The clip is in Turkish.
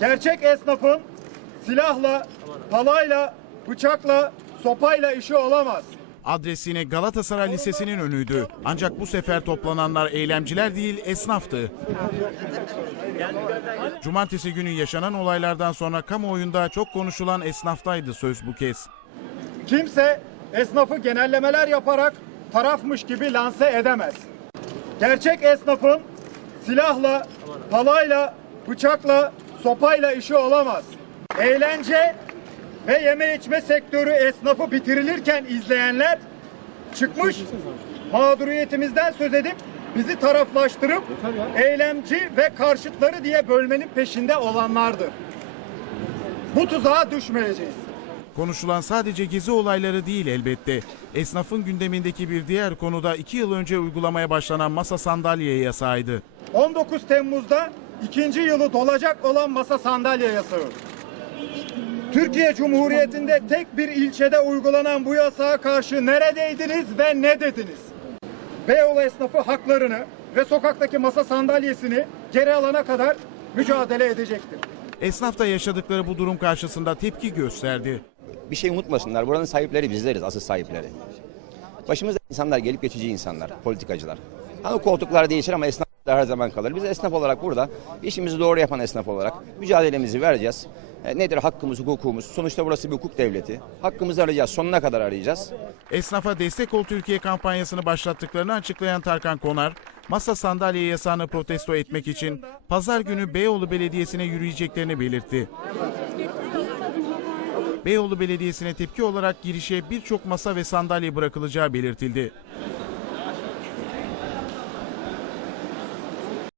Gerçek esnafın silahla, palayla, bıçakla, sopayla işi olamaz. Adresine Galatasaray Lisesi'nin önüydü. Ancak bu sefer toplananlar eylemciler değil esnaftı. Cumartesi günü yaşanan olaylardan sonra kamuoyunda çok konuşulan esnaftaydı söz bu kez. Kimse esnafı genellemeler yaparak tarafmış gibi lanse edemez. Gerçek esnafın silahla, palayla, bıçakla, sopayla işi olamaz. Eğlence ve yeme içme sektörü esnafı bitirilirken izleyenler çıkmış mağduriyetimizden söz edip bizi taraflaştırıp eylemci ve karşıtları diye bölmenin peşinde olanlardır. Bu tuzağa düşmeyeceğiz. Konuşulan sadece gezi olayları değil elbette. Esnafın gündemindeki bir diğer konuda iki yıl önce uygulamaya başlanan masa sandalye yasağıydı. 19 Temmuz'da ikinci yılı dolacak olan masa sandalye yasağı. Türkiye Cumhuriyeti'nde tek bir ilçede uygulanan bu yasağa karşı neredeydiniz ve ne dediniz? Beyoğlu esnafı haklarını ve sokaktaki masa sandalyesini geri alana kadar mücadele edecektir. Esnaf da yaşadıkları bu durum karşısında tepki gösterdi. bir şey unutmasınlar. Buranın sahipleri bizleriz, asıl sahipleri. Başımızda insanlar, gelip geçici insanlar, politikacılar. Hani koltuklar değişir ama esnaf da her zaman kalır. Biz esnaf olarak burada işimizi doğru yapan esnaf olarak mücadelemizi vereceğiz. E, nedir hakkımız, hukukumuz? Sonuçta burası bir hukuk devleti. Hakkımızı arayacağız, sonuna kadar arayacağız. Esnafa Destek Ol Türkiye kampanyasını başlattıklarını açıklayan Tarkan Konar, masa sandalye yasağını protesto etmek için pazar günü Beyoğlu Belediyesi'ne yürüyeceklerini belirtti. Beyoğlu Belediyesi'ne tepki olarak girişe birçok masa ve sandalye bırakılacağı belirtildi.